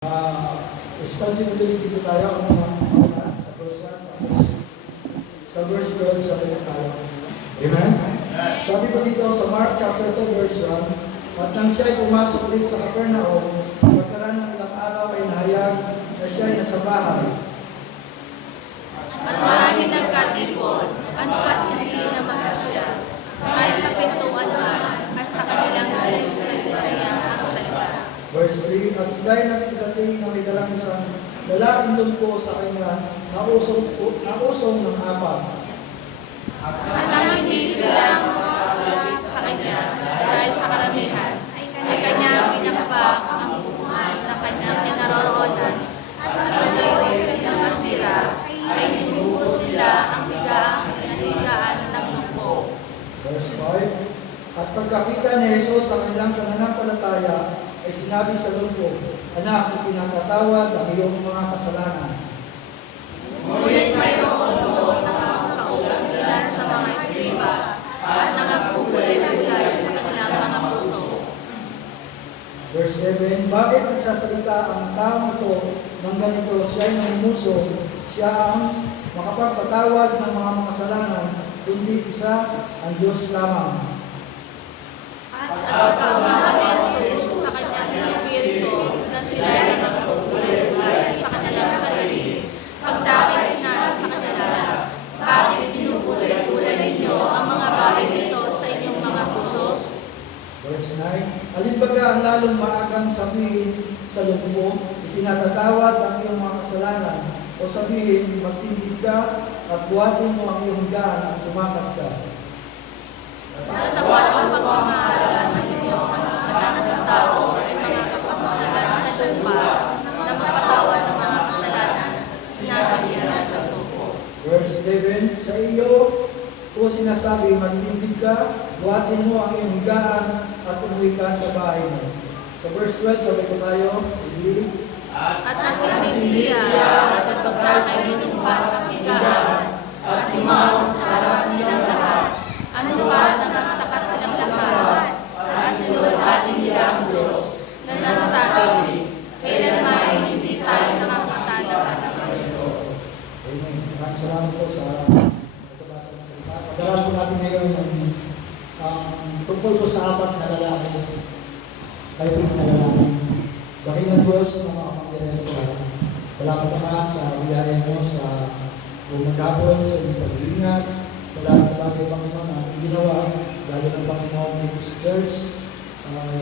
Responsibility ko tayo ang mga sa verse 1, tapos sa verse 12, sabi ko tayo. Amen? Sabi ko dito sa Mark chapter 2, verse 1, at nang siya'y pumasok ulit sa Capernaum, pagkaraan ng ilang araw ay nahayag na siya'y nasa bahay. At marami nagkatipon, ano at hindi na magkasya, kahit sa pintuan man, at sa kanilang sinasayang ang salita. Verse 3, at sila'y nagsidating na may dalang isang lalaking lumpo sa kanya, nausong ng apat. At nang hindi sila makakapit sa kanya, dahil sa karamihan, ay kanya pinakabak ang buwan na kanyang kinaroroonan, at ang gayo'y pinakasira, ay ninuhos sila ang bigaang pinahigaan ng lumpo. Verse 5, at pagkakita ni Jesus sa kanilang pananampalataya, ay sinabi sa lumpo, anak, pinatatawad ang iyong mga kasalanan. Ngunit mayroon doon nakakaupang sila sa mga iskriba at nangagpupulay-pulay sa kanilang mga puso. Verse 7, bakit nagsasalita ang taong ito ng ganito, siya'y namumuso, siya ang makapagpatawad ng mga makasalanan, kundi isa ang Diyos lamang. At pagkaunahan ni Jesus sa kanyang espiritu na sila ay nagpupulay-pulay sa kanilang sarili, pagdakit sinabi sa kanila, bakit pinupulay-pulay ninyo ang mga bagay nito sa inyong mga puso? Verse 9, halimbaga ang lalong maagang sabihin sa lumpo, ipinatatawad ang iyong mga kasalanan, o sabihin, magtindig ka at buhatin mo ang iyong higaan at tumakat ka. Natapat ang pagmamahalan ng inyong anak ng tao ay mga kapamahalan sa lupa na magpatawad ng mga kasalanan, sinabi niya sa lupo. Verse 11, sa iyo ko sinasabi, magtindig ka, buhatin mo ang iyong higaan at umuwi ka sa bahay mo. Sa verse 12, sabi ko tayo, At nagtitig siya at pagkakay binuhat ang higaan at tumawag sa sarap nilang lahat. Ano ba nagtatakas silang lahat? At niluwalhati nila ang Diyos na nagsasabi, kailanman hindi tayo nakakita ng Panginoon. Amen. Maraming salamat po sa nagbabasa ng salita. Pag-aralan po natin ngayon ang tungkol po sa apat na lalaki. Kayo po na lalaki. Dakilang Diyos na makapangyarihan sa lahat. Salamat na sa biyaya mo sa bumagapon, sa inyong pag-iingat, sa lahat ng bagay, Panginoon, na aming ginawa, lalo ng Panginoon dito sa church.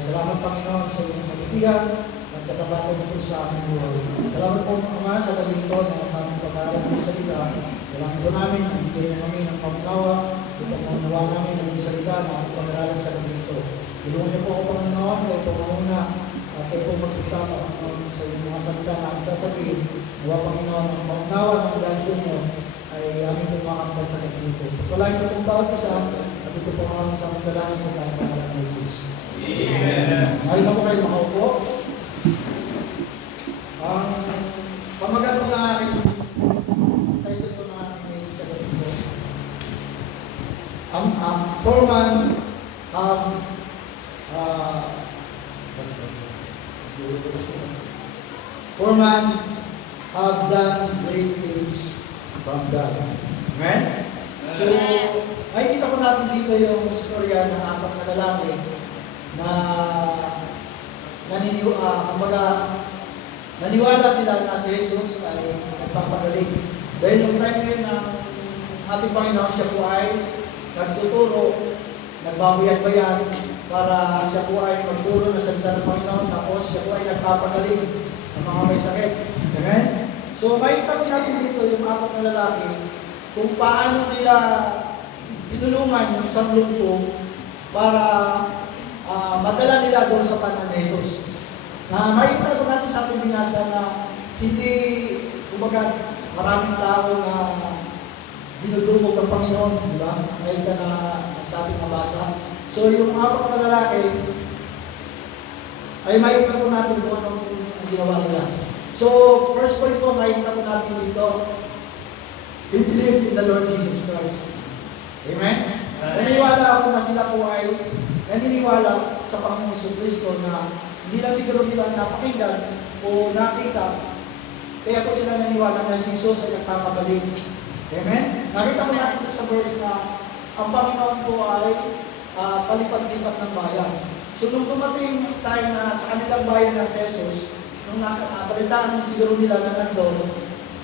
Salamat, Panginoon, sa inyong pagtitigan at katapatan niyo po sa aming buhay. Salamat po, Ama, sa galing ito na sa aming pag-aaral ng salita. Kailangan po namin, ibigay niyo kami ng panglawa, upang maunawa namin ang salita na ating pag-aaral sa galing ito. Tulungan niyo po ako, Panginoon, kayo po mauna, at kayo po magsalita, Panginoon, sa inyong mga salita na aming sasabihin. Nawa, Panginoon, ang maunawa ng mula sa inyo, ay aming po makakabay sa galing ito. Pagpalain niyo pong bawat isa, at ito po ang aming sa aming dalangin sa kahit pangalan ng Jesus. Amen. Ngayon na po kayo makaupo. Ang pamagat po ng aking title po ng aking message sa galing ko. Ang foreman have done great things from God. Amen? So, ay kita ko natin dito yung istorya ng apat na lalaki na naniwala sila na si Jesus ay nagpapagaling. Dahil nung time ngayon na ating Panginoon, siya po ay nagtuturo, nagbabayan-bayan para siya po ay magturo na salita ng Panginoon, tapos siya po ay nagpapagaling ng mga may sakit. Amen? So, makikita po natin dito yung apat na lalaki kung paano nila binulungan yung isang lumpo para madala nila doon sa panan ni Jesus. Na makikita po natin sa ating binasa na hindi, kumbaga, maraming tao na dinudumog ng Panginoon, di ba? Makikita na sa ating nabasa. So, yung apat na lalaki, ay makikita po natin kung anong ginawa nila. So, first point po, makikita po natin dito, he believed in the Lord Jesus Christ. Amen? Naniniwala ako na sila po ay naniniwala sa Panginoon Kristo na hindi lang siguro nila napakinggan, o nakita, kaya po sila naniwala na si Jesus ay nagpapagaling. Amen? Nakita ko natin ito sa verse na ang Panginoon po ay palipat-lipat ng bayan. So nung dumating tayo na sa kanilang bayan na si Jesus, nung nakabalitaan siguro nila na nandun,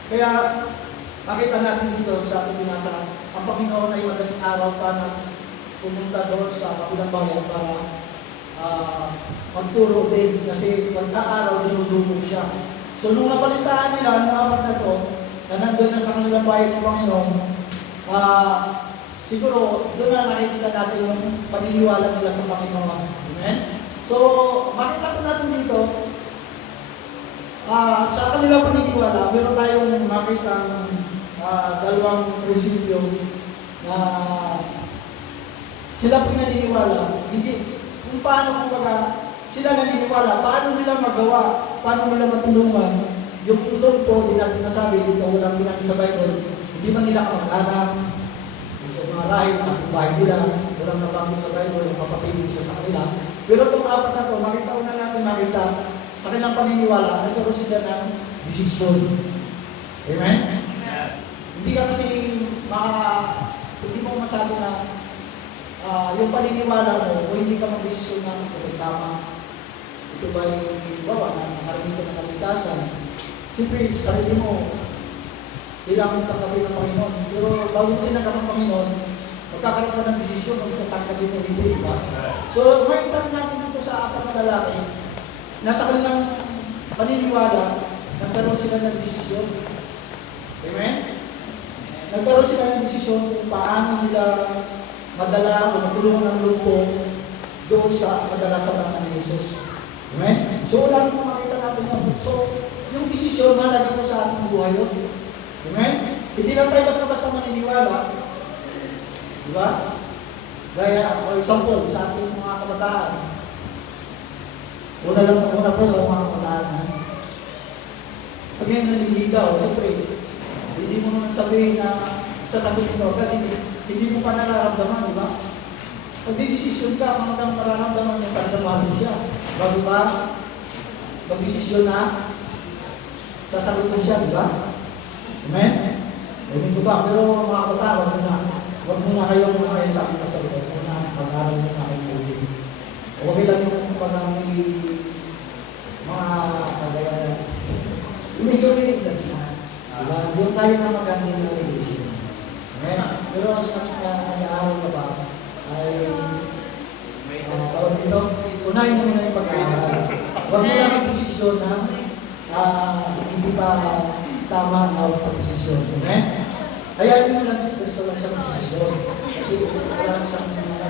kaya nakita natin dito sa ating binasa, ang Panginoon ay madaling araw pa na pumunta doon sa kabilang bayan para magturo din kasi pagka-araw dinudubog siya. So nung nabalitaan nila, nung apat na to, na nandun na sa kanilang bayan ng Panginoon, siguro doon na nakikita natin yung paniniwala nila sa Panginoon. Amen? So makita po natin dito, sa kanilang paniniwala, meron tayong makita dalawang prinsipyo na sila po naniniwala, hindi, kung paano kumbaga, sila naniniwala, paano nila magawa, paano nila matulungan, yung tulong po, di natin nasabi, dito walang pinag sa Bible, hindi man nila kamag-anak, yung mga rahil, at bahay nila, walang nabanggit sa Bible, yung kapatid isa sa kanila. Pero itong apat na to, makita na natin makita, sa kanilang paniniwala, nagkaroon sila ng desisyon. Amen? Amen. Hindi ka kasi hindi mo masabi na yung paniniwala mo, o hindi ka mag-desisyon na ito ay tama. Ito ba yung bawa na nakarinig ka ng kaligtasan? Siyempre, sarili mo, kailangan tanggapin ng Panginoon. Pero bago mo tinanggap ng Panginoon, magkakaroon ka ng desisyon kung tatanggapin mo hindi, di ba? So, makita natin dito sa apat na lalaki, nasa kanilang paniniwala, nagkaroon sila ng desisyon. Amen? Nagkaroon sila ng desisyon kung paano nila madala o matulungan ng lupo doon sa madalasan ng Jesus. Amen? So, wala naman makita natin yun. So, yung desisyon, mahalaga po sa ating buhay yun. Amen? Hindi lang tayo basta-basta maniniwala. Di ba? Gaya, for example, sa ating mga kabataan. Una po sa mga kabataan. Pag ngayon naliligaw, siyempre, hindi mo naman sabihin na sasagutin mo agad, hindi mo pa nararamdaman, di ba? Pag di-desisyon ka, hanggang mararamdaman yung talagang siya. Bago ba mag-desisyon na sasagutin siya, di ba? Amen? Amen ko ba? Pero mga bata, wag muna kayong mga sabi sa salita. Muna, pag-aral muna kayong ulit. Okay lang yung pag-aral mga kagayan. Medyo rin na. Diba? Doon tayo na mag-handle ng relation. Amen? Pero as mas na nag-aaral ka ba, ay tawag dito, unahin mo na yung pag-aaral. Huwag mo lang ang desisyon na hindi pa tama na pag-desisyon. Amen? Hayaan mo lang sister sa lang siya mag-desisyon. Kasi wala na sa mga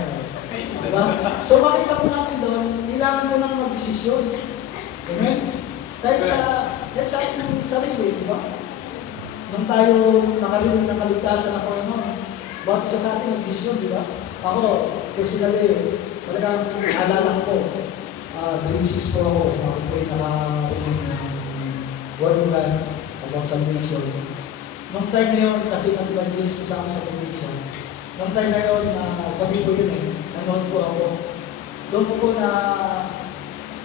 diba? So makita po natin doon, kailangan ko nang mag-desisyon. Amen? Dahil sa ating sarili, di ba? Nung tayo nakarinig ng kaligtasan ng Panginoon, bawat isa sa ating nag-desisyon, di ba? Ako, personally, talagang alala ko, grade 6 po ako, ako po yung nakarinig ng Word of God about salvation. Nung time na yun, kasi nag-evangelist ko sa akin sa conviction, nung time na yun, gabi ko yun nanood po ako. Doon po na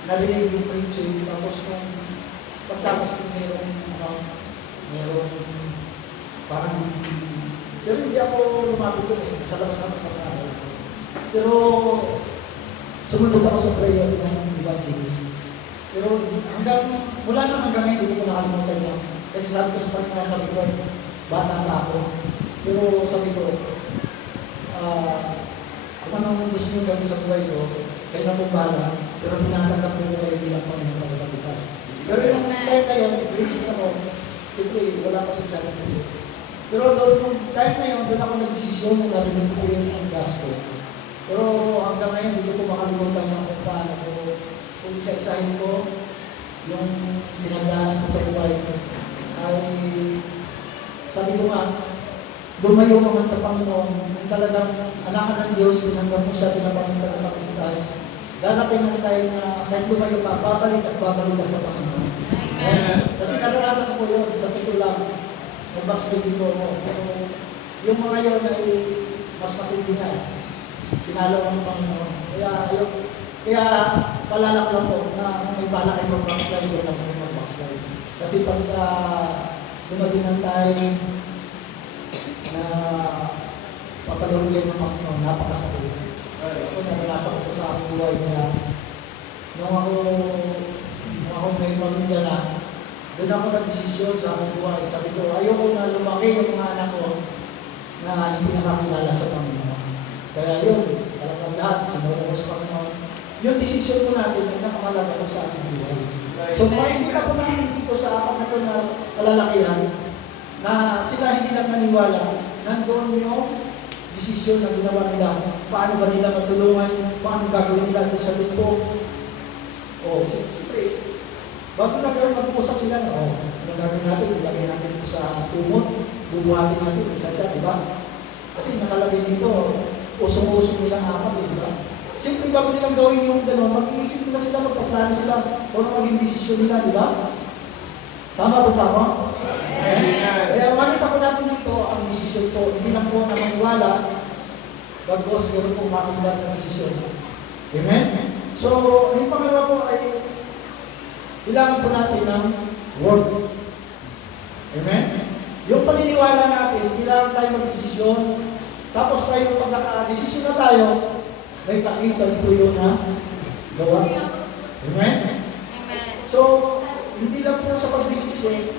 narinig yung preaching, tapos kung pagtapos ko meron parang, pero hindi ako lumapit doon sa labas ako sa kalsada. Pero sumunod ako sa prayer ng evangelist. Pero mula nung hanggang ngayon, hindi ko nakalimutan niya. Kasi sabi ko sa Panginoon, sabi ko, bata pa ako. Pero sabi ko, kung anong gusto nyo gawin sa buhay ko, kayo na pong bahala, pero tinatanggap ko kayo bilang Panginoon na kapalitas. Pero yung time na yun, graces ako, siyempre, wala pa siya sa akin. Pero yung time na yun, doon ako nag-desisyon nung narinig ko yung sa gospel. Pero hanggang ngayon, hindi ko makalimutan yung kung paano ko, kung isa-isahin ko, yung pinagdaanan ko sa buhay ko, ay sabi ko nga, lumayo ka man sa Panginoon, kung talagang anak ka ng Diyos, sinanggap mo siya pinapangit ka ng pagkitas, darating na tayo na kahit lumayo ka, babalik at babalik ka sa Panginoon. Amen. Kasi naranasan ko yun, sa totoo lang, nag-basketball dito ako. Pero yung mga yun ay mas matindihan. Pinalo ko ng Panginoon. Kaya palalak lang po na may balak ay mag-basketball na slide. Kasi pag dumating ang time na papalawin ng Panginoon, napakasakit. Ako naranasan ko sa aking buhay kaya nung ako may pamilya na, doon ako nag-desisyon sa aking buhay. Sabi ko, ayoko na lumaki yung mga anak ko na hindi nakakilala sa Panginoon. Kaya yun, talagang lahat, sinuko sa Panginoon. Yung desisyon ko natin ay napakalaga ko sa ating buhay. So, makikita ko namin dito sa apat na ito na kalalakihan na sila hindi lang maniwala, nandoon yung desisyon na ginawa nila. Paano ba nila matulungan? Paano gagawin nila ito sa lupo? O, siyempre, bago na kayo mag-uusap sila, ano gagawin natin? Ilagay natin ito sa kumot, bubuhatin natin, isa siya, di ba? Kasi nakalagay dito, usong-usong nilang apat, di ba? Siyempre, bago nilang gawin yung gano'n, mag-iisip nila sila, magpaplano sila, kung ano maging desisyon nila, di ba? Tama po ba ako? Kaya makita ko natin dito, ang desisyon ko, hindi lang po na maniwala, bagos meron pong makibat na desisyon. Amen? So, yung pangalawa po ay, kailangan po natin ng word. Amen? Yung paniniwala natin, kailangan tayo mag-desisyon, tapos tayo, pag naka-desisyon na tayo, may kakita po yun na gawa. Amen? Amen. So, hindi lang po sa pag-desisyon.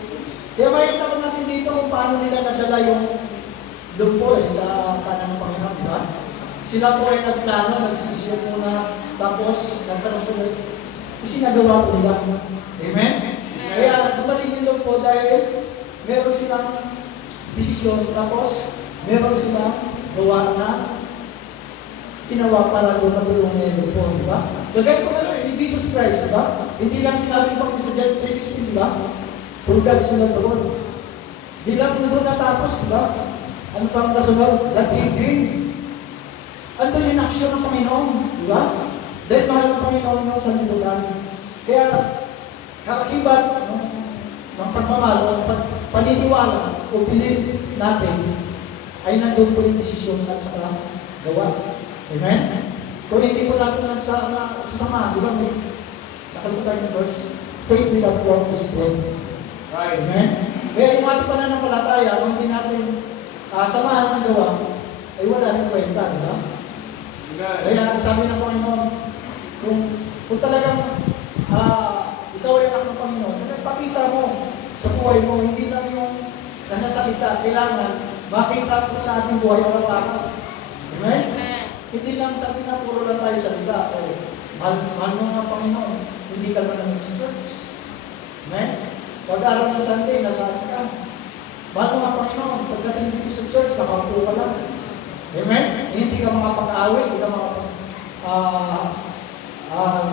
Kaya makita ko natin dito kung paano nila nadala yung doon po sa kanan ng Panginoon, di ba? Sila po ay nagplano, nagsisyon muna, tapos nagkaroon po isinagawa po nila. Amen? Kaya dumaling din doon po dahil meron silang desisyon, tapos meron silang gawa na ginawa para doon matulong ngayon po, di ba? Gagay po nga ni Jesus Christ, di ba? Hindi lang sinabi pa sa John 3:16, di ba? Puro God sunod doon. Di lang doon natapos, di ba? Ano pang kasunod? Nagiging. Ano yung aksyon ng Panginoon, di ba? Dahil mahal ng Panginoon yung sanlibutan. Kaya, kakakibat ng pagmamahal, ng paniniwala o believe natin ay nandun po yung desisyon at saka gawa. Amen? Kung hindi po natin sasama, di ba? Nakalimutan yung verse, faith without work is dead. Right. Amen? Kaya yung ating pananampalataya, kung hindi natin samahan ng gawa, ay wala rin kwenta, di ba? Kaya sabi ng Panginoon, kung talagang ikaw ay anak ng Panginoon, pakita mo sa buhay mo, hindi lang yung nasasalita, kailangan makita po sa ating buhay araw-araw. Amen? Amen. Hindi lang sabi na puro lang tayo salita, mahal mo ng Panginoon, hindi ka na naman sa church. Amen? Pag-araw ng Sunday, nasa ka. Mahal mo ng Panginoon, pagdating dito sa church, nakaupo ka lang. Amen? Hindi ka makapag-awit, hindi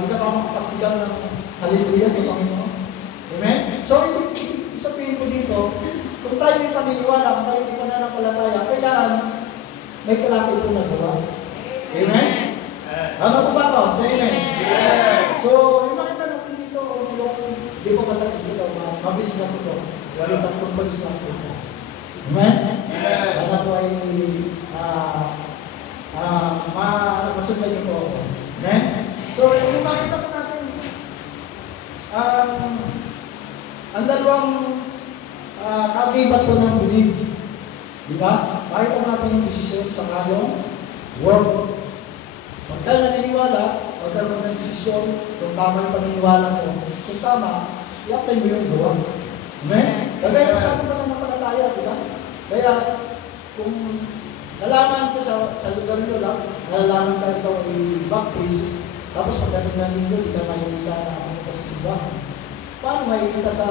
ka makapagsigaw ng hallelujah sa Panginoon. Amen? So, ibig sabihin ko dito, kung tayo may paniniwala, kung tayo may pananampalataya, kailangan may kalapit po na gawa. Amen? Ano po ba ito? Say amen. So, yung makita natin dito, di ko matagin dito, mabilis na ito. Walit at kumpals na ito. Amen? Sana po ay masunod niyo po ako. Amen? So, yung makita po natin, ang dalawang kagibat po ng believe. Di ba? Makita po natin yung desisyon sa kayong work. Pagka naniniwala, magkaroon ng desisyon, kung tama yung paniniwala mo, kung tama, i-apply mo yung gawa. Amen? Kagaya po sa ating pananampalataya, di ba? Kaya, kung nalaman ka sa lugar nyo lang, nalalaman ka ikaw ay baptist, tapos pagdating ng linggo, di ka makikita na pumunta sa simbahan. Paano makikita sa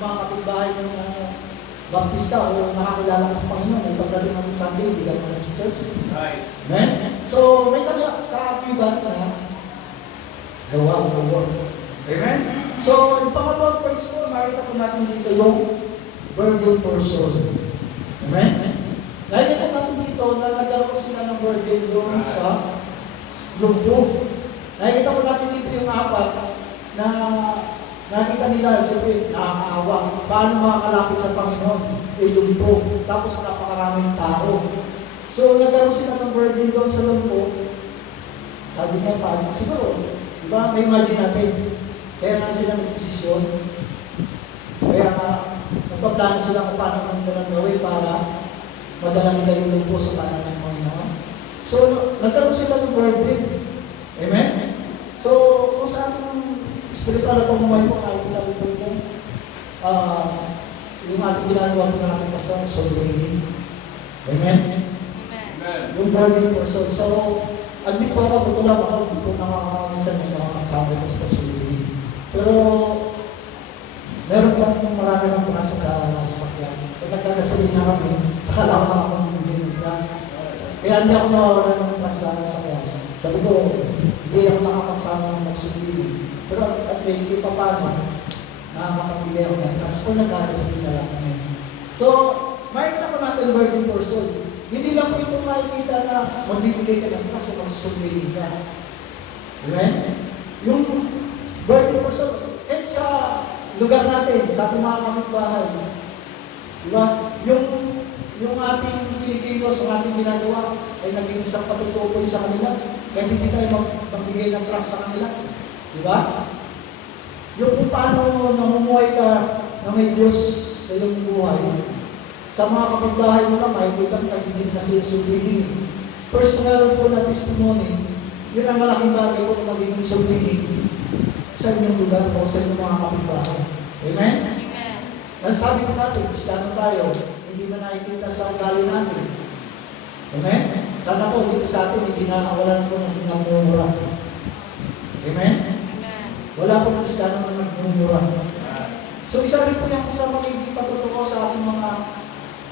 mga kapitbahay mo na baptist ka o nakakilala ka sa Panginoon, ay pagdating ng Sunday, di ka naman sa church. Right. Amen? So, may kaakibat na gawa o work. Amen? So, yung pangalawang points po, makita po natin dito yung burden person. Amen? Nakikita po natin dito na nagkaroon sila ng burden doon sa lumpo. Nakikita po natin dito yung apat na nakita nila, siyempre, nakakaawa. Paano makakalapit sa Panginoon? Lumpo. Tapos napakaraming tao. So, nagkaroon sila ng burden doon sa lumpo. Sabi niya, paano? Siguro, di ba, may imagine natin. Kaya nga sila nagdesisyon. Kaya nga, nagpaplano sila kung paano ang nilang gawin para madala nila yung lungko sa kanan ng Panginoon. So, nagkaroon sila ng burden. Amen? So, kung sa ating spiritual na pamumuhay po, nakikita ko po yung ating ginagawa po natin sa soul training. Amen? Yung burden person. So, admit po ako, totoo lang ako, hindi po nakakamisan na nakakasama ko sa pagsulili. Pero, meron pong marami ng branch sa sasakyan. Pag nagkagasolina kami, sa kalawa ako ng bibig ng branch. Kaya hindi ako nawawala ng branch sa sasakyan. Sabi ko, hindi ako nakapagsama ng pagsulili. Pero at least, di pa paano, nakakapagbigay ako ng branch. Kung nagkagasolina lang kami. So, makikita ko natin burden person. Hindi lang po ito makikita na magbibigay ka ng kasi masusunod ka. Amen? Yung burden person, kahit sa lugar natin, sa ating mga kapitbahay, diba? Yung ating kinikilos, ang ating ginagawa, ay naging isang patutukoy sa kanila, kahit hindi tayo magbigay ng trust sa kanila. Diba? Yung kung paano namumuhay ka na may Diyos sa iyong buhay, sa mga kapitbahay mo lang, makikita ka hindi na sinusultingin. Personal po na testimony, yun ang malaking bagay po na magiging sultingin sa inyong lugar o sa inyong mga kapitbahay. Amen? Amen. Nasabi ko natin, Kristiyano tayo, hindi man nakikita sa ugali natin. Amen? Sana po dito sa atin, hindi nakakawalan po ng nagmumura. Amen? Amen. Wala po Kristiyano na nagmumura. So isa rin po yung sa magiging patutuko sa ating mga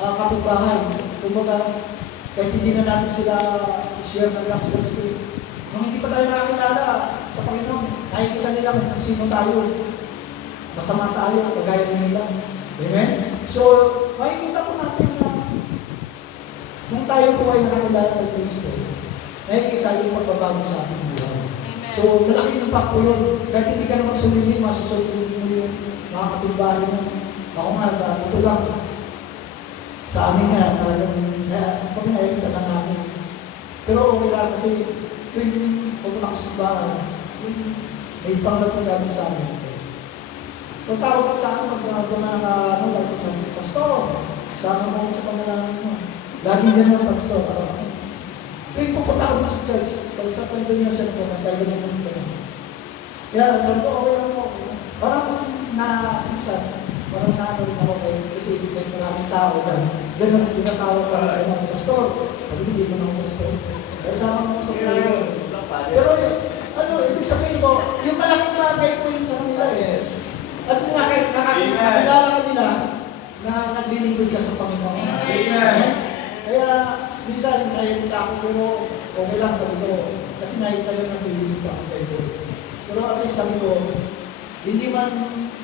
kapitbahay. Kumbaga, kahit hindi na natin sila share na class kasi nung hindi pa tayo nakakilala sa Panginoon, nakikita nila kung sino tayo. Masama tayo, kagaya nila. Amen? So, makikita po natin na kung tayo po ay nakakilala ng Kristo, nakikita yung pagbabago sa ating buhay. So, malaking impact po yun. Kahit hindi ka naman sumili, masusunod mo yung mga kapitbahay mo. Ako nga, sa ito lang. Sa amin nga, talagang kami nakikita na namin. Pero okay lang kasi tuwing pumunta ko sa bahay, may panglating namin sa amin. Kung tawag ka sa akin, magdamag ko na lagi sa amin, Pastor, kasama mo sa pangalangin mo. Laging gano'n, Pastor, parang ako. Tuwing pupunta ko sa church, pag sa kanto niyo siya nagkamantay, gano'n gano'n. Kaya sabi ko, okay lang mo. Parang parang naano rin ako kasi may maraming tao dahil gano'n ang tinatawag ka ng mga pastor. Sabi ko, hindi mo naman pastor. Kaya sama mo sa prayer. Pero ibig sabihin mo, yung malaking bagay po yun sa kanila eh. At yung nakakilala ka nila na naglilingkod ka sa Panginoon. Kaya, minsan, nakikita ako pero okay lang sabi ko, kasi nakikita ko na naglilingkod ako kayo. Pero at least sabi ko, hindi man,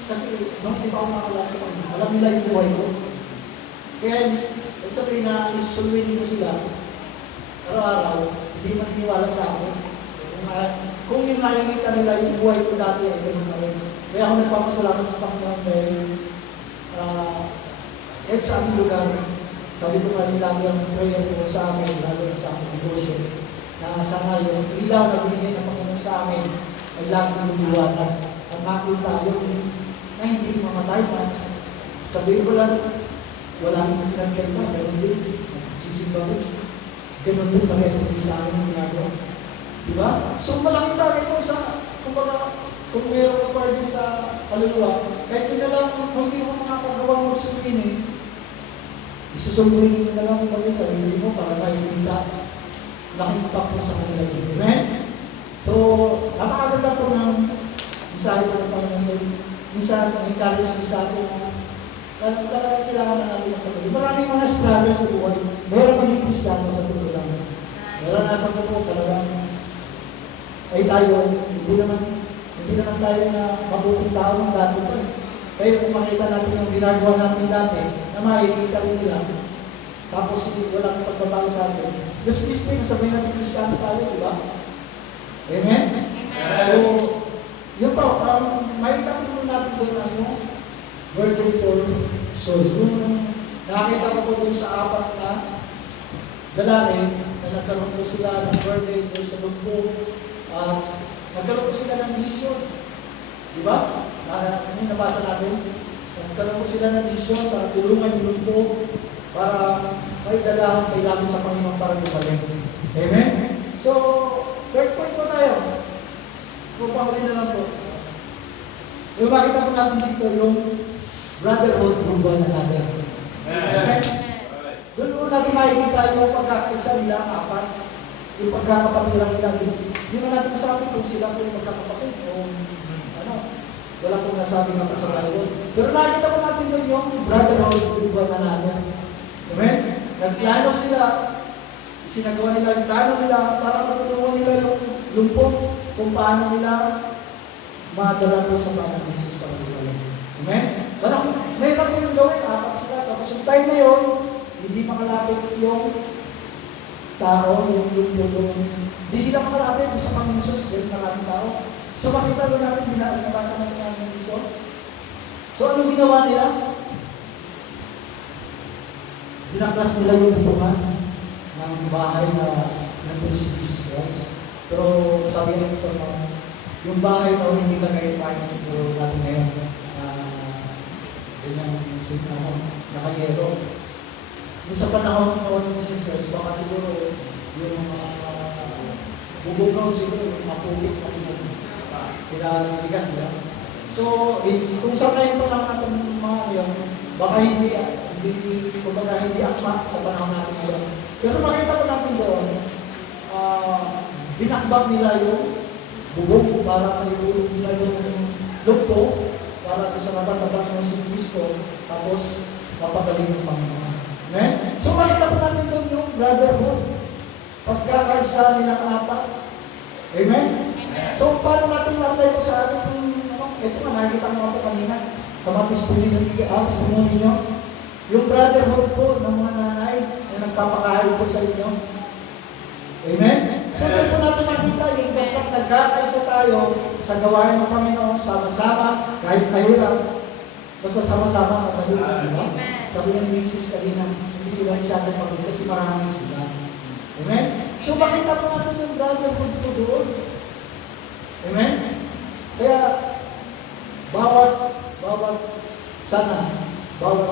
kasi nung hindi pa ako nakalala sa Panginoon, alam nila yung buhay ko. Kaya, at sabihin na isusulwin mo sila, araw-araw, hindi man iniwala sa akin. Kung yung nakikita nila yung buhay ko dati, ay gano'n na rin. Kaya ako nagpapasalamat sa Panginoon dahil kahit sa aming lugar, sabi ko nga yung lagi ang prayer ko sa amin, lalo sa aming negosyo, na sana yung ilaw na binigay ng Panginoon sa amin ay laging lumiwanag. At makita yung na hindi mamatay man. Sabihin ko lang, wala nang pinagkaiba, gano'n din, sisimba rin. Gano'n din, parehas hindi sa amin ang ginagawa. Diba? So malaking bagay po sa, kumbaga, kung mayroon ka pa rin sa kaluluwa, kahit yun na lang, kung hindi mo makakagawa mo sundin isusunduin mo na lang bagay sa sarili mo para makikita nakikita po sa kanila yun. Amen? So, napakaganda po ng mensahe ng Panginoon. Minsan, may kalis sa atin na talagang kailangan na natin ang patuloy. Maraming mga struggle sa buhay. Meron maging Kristiyano sa tuloy lang. Meron nasa po talagang ay tayo, hindi naman tayo na mabuting tao ng dati pa. Kaya kung makita natin yung ginagawa natin dati, na makikita rin nila, tapos walang pagbabago sa atin. Just mistake, sabihin natin Kristiyano tayo, di ba? Amen? Amen. So, yun po, makita po natin doon ang burden for soul. Yung nakakita ko po doon sa apat na lalaki na nagkaroon po sila ng burden doon sa lungkot at nagkaroon po sila ng desisyon. Di ba? Ano yung nabasa natin? Nagkaroon po sila ng desisyon para tulungan yung lumpo para may dala, may lamin sa Panginoon para gumaling. Amen? So, third point po tayo. Pupahuli na lang po. Yung makita po natin dito yung brotherhood ng buwan na natin. Amen? Doon po natin makikita yung pagkakaisa nila, apat. Yung pagkakapatilang nila. Hindi mo natin masabi kung sila po yung magkakapatid o ano. Wala pong nasabi nga sa Bible. Pero nakikita po natin doon yung brotherhood ng buwan na natin. Amen? Nagplano sila. Sinagawa nila yung plano nila para matulungan nila yung lumpo kung paano nila madala po sa panang Jesus para gumaling. Amen? May pa yung gawin, apat sila. Tapos yung time na yun, hindi makalapit yung tao, yung lumpo. Hindi sila makalapit sa Panginoon Jesus dahil maraming tao. So makita mo natin, nabasa natin natin dito. So anong ginawa nila? Dinaklas nila yung bubungan ng bahay na nandun si Jesus Christ. Pero sabi ng isa na, yung bahay na hindi ka kayo parang siguro natin ngayon, ganyan, nakayero. Doon sa panahon ng Jesus Christ, baka siguro yung bubungan siguro, yung mapulit na pinatigas nila. So, kung sa ngayon pa lang natin mga ngayon, baka hindi akma sa panahon natin ngayon. Pero makita ko natin doon, binakbak nila yung bubong para maitulog nila yung lumpo para sa matatabang ng si Kristo, tapos mapagaling ng Panginoon. Amen? So makita ko natin doon yung brotherhood, pagkakaisa nilang apat. Amen? So paano natin ma-apply ko sa ating ito nga, nakikita ko po kanina sa mga testimony nyo. Yung brotherhood po ng mga nanay na nagpapakahal po sa inyo. Amen? So, doon po natin makita yung basta nagkakaisa tayo sa gawain ng Panginoon, sama-sama, kahit mahirap, basta sama-sama madali. Sabi ng Mrs. kanina, hindi sila masyadong pagod kasi marami sila. Amen? So, makita po natin yung brotherhood po doon. Amen? Kaya, bawat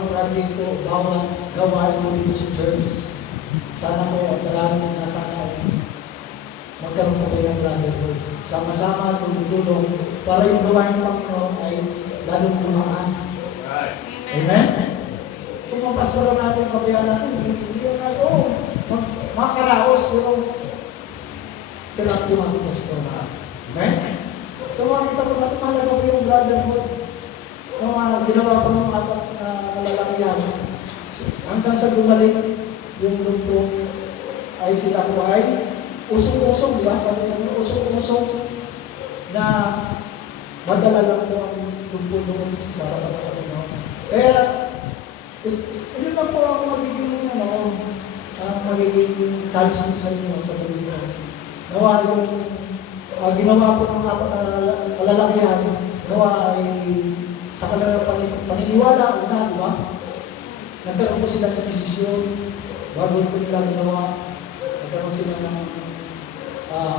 project ko, bawat gawain mo dito sa church, sana po, dalawin mo na sana magkaroon po kayo ng brotherhood. Sama-sama, tulong-tulong, para yung gawain ng Panginoon ay lalong lumaan. Amen? Kung mapastara natin, kabayaan natin, hindi yan tayo, makaraos, pero kailangan po natin pastara. Amen? So makita ko natin, mahalaga po yung brotherhood. Yung mga ginawa po ng apat na kalalakihan. Hanggang sa gumaling, yung lumpo ay sila po ay usong-usong, di ba? Sabi namin, usong-usong na madala lang po ang lumpo doon sa harap ng Panginoon. Kaya, ito lang po ang magiging chance sa inyo sa Panginoon. Nawa yung ginawa po ng apat na kalalakihan, nawa ay sa kanilang paniniwala, una, di ba? Nagkaroon po sila ng desisyon, bago po nila ginawa, nagkaroon sila ng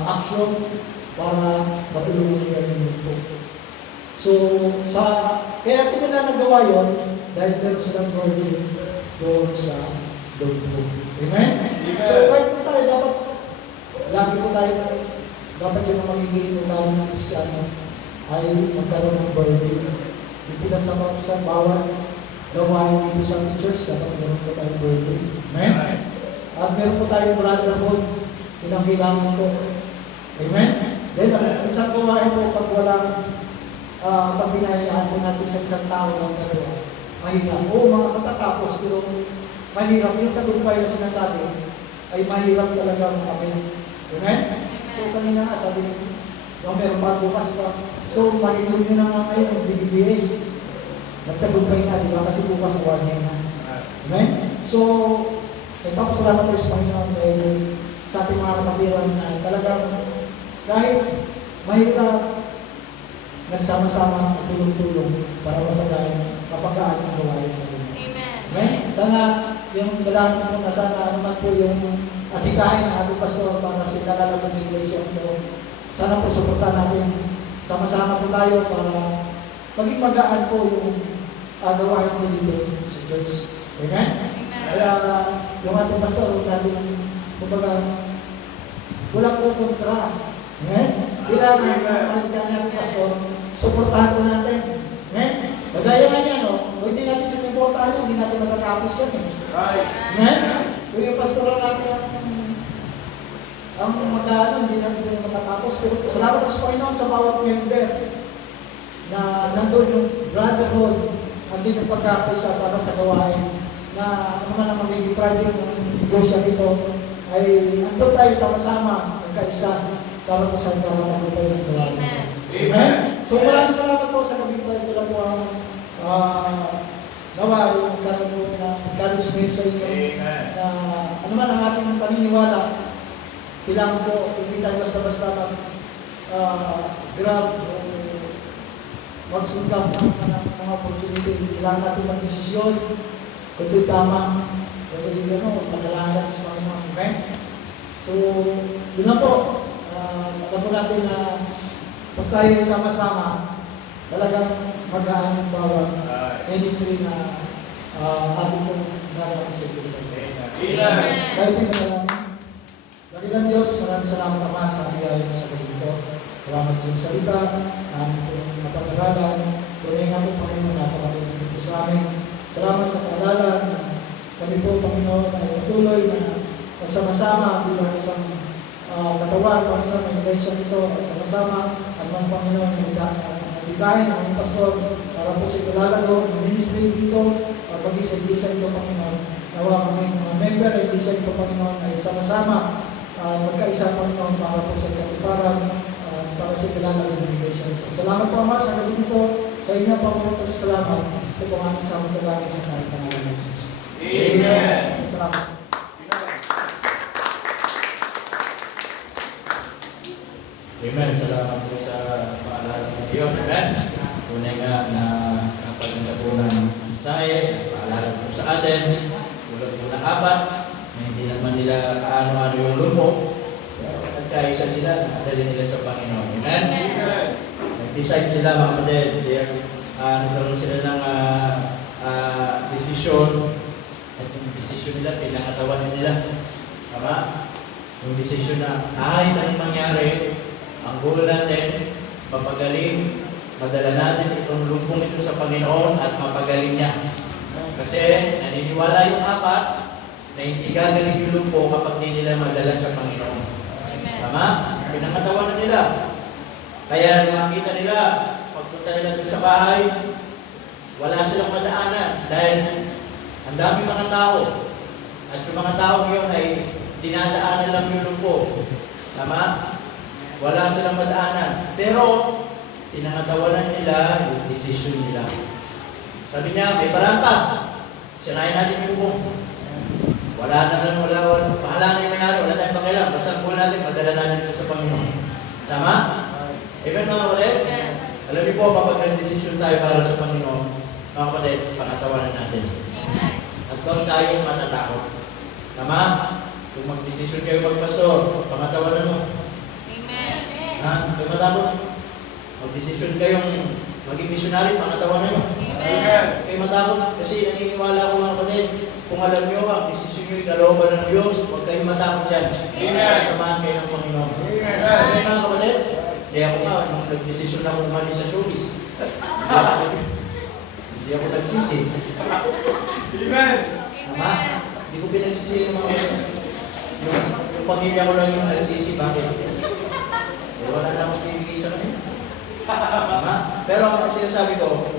action para matulungan nila yung mundo. So, kaya po nila nagawa yun, dahil meron silang burden doon sa mundo. Amen? So, kahit po tayo, dapat yung magiging ugali ng Kristiyano ay magkaroon ng burden. Hindi lang sa bawat gawain dito sa church, dapat meron po tayong burden. Amen? At meron po tayong brotherhood, pinangkilangan po. Amen? Then, isang gawain po, pag walang pagpinahayaan po natin sa isang tao ng dalawa, mahirap. Oo, mga matatapos, pero mahirap. Yung tagumpay na sinasabi, ay mahirap talaga mga kami. Amen? So, kanina nga, sabi meron pa bukas pa. So, mahinom nyo na nga kayo ng DBBS. Nagtagumpay na, di ba? Kasi bukas warning na. Amen? So, nagpapasalamat tayo sa Panginoon dahil sa ating mga kapatiran na talagang kahit mahirap, nagsama-sama at tulong-tulong para mapagaan ang gawain natin. Amen? Sana yung dalangin ko na sana naman po yung atikain ng ating pastor para sila lang ng iglesia po. Sana po suportahan natin. Sama-sama po tayo para maging magaan po yung gawain ko dito sa church. Amen? Kaya yung ating pastor, huwag natin, kumbaga, walang po kontra. Amen? Kailangan yung natin pastor, suportahan po natin. Amen? Kagaya nga niya, no? Kung hindi natin sinuportahan, hindi natin matatapos yan. Amen? Kung yung pastor natin ang mag-ano, hindi natin matatapos. Pero salamat sa Panginoon sa bawat member na nandun yung brotherhood at din yung pagkakaisa para sa gawain na ano man ang magiging project ng iglesia dito ay andun tayo sama-sama magkaisa para po sa karamatan ko tayo ng gawain. Amen? So maraming salamat po sa kapito. Ito lang po ang gawa yung karoon po na encouragement sa inyo na ano man ang ating paniniwala, kailangan po hindi tayo basta-basta grab magsundang ng mga opportunity. Kailangan natin mag-desisyon kung ito'y tama, kung ito'y panalangin sa mga event. So, yun lang po. Alam po natin na pag tayo sama-sama, talagang magaan ang bawat ministry na ating pong nagawang sa Diyos. Dahil po na Dakilang Diyos, maraming salamat Ama sa biyaya mo sa dito. Salamat sa iyong salita, namin po napag-aralan. Tunay nga po, Panginoon, napakabunod po sa amin. Salamat sa paalala na kami po, Panginoon, ay patuloy na magsama-sama bilang isang katawan, Panginoon, ng iglesia nito, at sama-sama at mga Panginoon, nagdikain ang aming pastor para po sa ikalalago ng ministry dito, pag sa iglesia nito, Panginoon. Nawa kami mga member ng iglesia nito, Panginoon, ay sama-sama magkaisa, Panginoon, para po sa katiparan, para sa ikalalago ng iglesia nito. Salamat po, Ama, sa gabi nito, sa inyo, Panginoon, salamat. Ito po ang aming samang kalangin sa kahit pangalan ng Jesus. Amen. Salamat. Amen. Salamat po sa paalala ng Diyos. Amen. Tunay nga na napaganda po ng mensahe, paalala po sa atin. Tulad po na apat, na hindi naman nila kaano-ano yung lumo. Pero nagkaisa sila, nakadali nila sa Panginoon. Amen. Nag-decide sila, mga kapatid. Nagkaroon sila ng desisyon. At yung desisyon nila, pinangatawan nila. Tama? Yung desisyon na kahit anong mangyari, ang goal natin, mapagaling, madala natin itong lumpong ito sa Panginoon at mapagaling niya. Kasi naniniwala yung apat na hindi gagaling yung lumpo kapag hindi nila madala sa Panginoon. Tama? Pinangatawan na nila. Kaya makita nila, pagpunta nila doon sa bahay, wala silang madaanan dahil ang dami mga tao. At yung mga tao ngayon ay dinadaanan lang yung lumpo. Tama? Wala silang madaanan. Pero, pinangatawanan nila yung decision nila. Sabi niya, may paraan pa. Sirayin natin yung bubong. Wala na, pahala na yung mayari, wala tayong pakialam. Basta po natin, madala natin ito sa Panginoon. Tama? Amen, mga kapatid? Alam niyo po, kapag nag-decision tayo para sa Panginoon, mga kapatid, pangatawanan natin. At huwag tayong matatakot. Tama? Kung mag-decision kayo magpastor, pangatawanan mo. Ha? Kayo matakot? Mag-desisyon kayong maging missionary, pangatawanan nyo. Kayo matakot? Kasi naniniwala ko mga kapatid, kung alam nyo ang desisyon nyo yung kalooban ng Diyos, huwag kayong matakot yan. Sasamahan kayo ng Panginoon. Okay mga kapatid? Hindi ako nga, nung nag-desisyon ako umalis sa showbiz. Hindi ako nagsisi. Tama? Hindi ko pinagsisi yung mga kapatid. Yung pamilya ko lang yung nagsisi. Bakit? Wala na akong bibigay sa kanila. Pero ang sinasabi ko,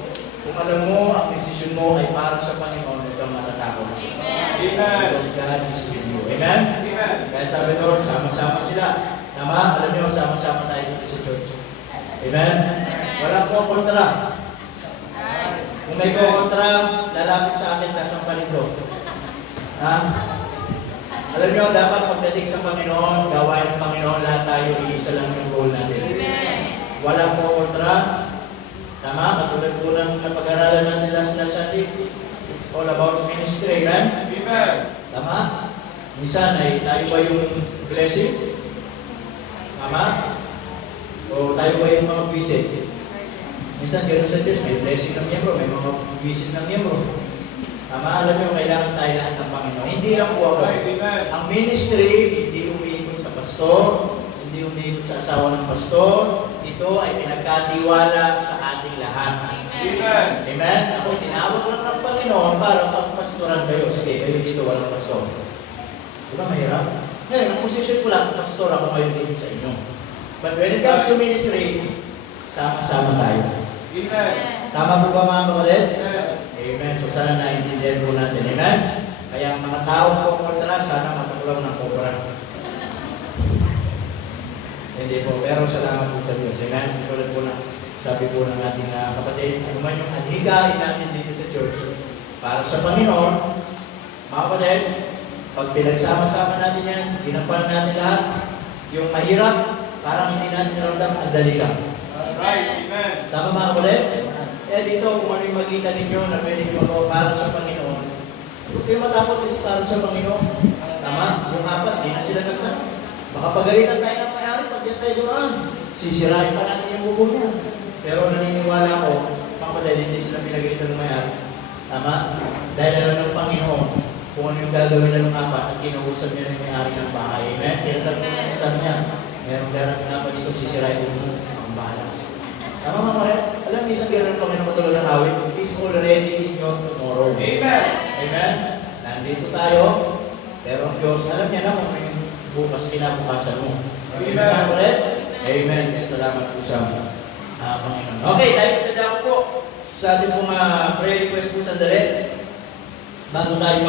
kung alam mo, ang desisyon mo ay para sa Panginoon, huwag kang matatakot. Because God is with you. Amen? Kaya sabi doon, sama-sama sila. Tama? Alam niyo, sama-sama tayo dito sa church. Amen? Walang po kontra. Kung may po kontra, lalapit sa akin, sasampanin ko. Ha? Alam niyo, dapat pagdating sa Panginoon, gawain ng Panginoon, lahat tayo, iisa lang yung goal natin. Walang po kontra. Tama? Katulad po ng napag-aralan natin last Sunday, it's all about ministry. Amen? Tama? Minsan ay tayo ba yung blessing? Tama? O tayo ba yung mga visit? Minsan gano'n sa Diyos, may blessing ng miyembro, may mga visit ng miyembro. Tama, alam niyo, kailangan tayo lahat ng Panginoon. Hindi lang po ako. Ang ministry, hindi umiikot sa pastor, hindi umiikot sa asawa ng pastor. Ito ay pinagkatiwala sa ating lahat. Amen. Amen? Ako, tinawag lang ng Panginoon para magpastoran kayo. Sige, kayo dito, walang pastor. Di ba mahirap? Ngayon, ang posisyon ko lang, pastor ako ngayon dito sa inyo. But when it comes to ministry, sama-sama tayo. Amen. Tama po ba mga kapatid? Amen. So sana naintindihan po natin. Amen? Kaya ang mga taong po kontra, sana matulong ng kubra. Hindi po. Pero salamat po sa Diyos. Amen? Tulad po na sabi po ng ating kapatid, ano man yung adhigain natin dito sa church, para sa Panginoon, mga kapatid, pag pinagsama-sama natin yan, ginampanan natin lahat, yung mahirap, parang hindi natin naramdam, ang dali lang. Amen. Tama mga kapatid? Kaya dito, kung ano yung makita ninyo na pwede nyo magawa para sa Panginoon, huwag kayo matakot kasi para sa Panginoon. Tama? Yung apat, di na sila nagtanong. Baka pagalitan tayo ng may-ari, pag yan tayo doon, sisirain pa natin yung bubong niya. Pero naniniwala ko, mga kapatid, hindi sila pinagalitan ng may-ari. Tama? Dahil alam ng Panginoon kung ano yung gagawin na ng apat at kinuusap niya ng may-ari ng bahay. Amen? Tinatanong niya, sabi niya, meron darating nga pa dito, sisirain yung bubong. Ang bahala. Tama mga kapatid? Alam niyo isang gano'n Panginoon matulog ng awit, is already in your tomorrow. Amen. Amen? Nandito tayo, pero ang Diyos, alam niya na kung ano yung bukas kinabukasan mo. Amen mga kapatid? Amen. Kaya salamat po sa Panginoon. Okay, tayo po po sa ating pong prayer request po sandali. Bago tayo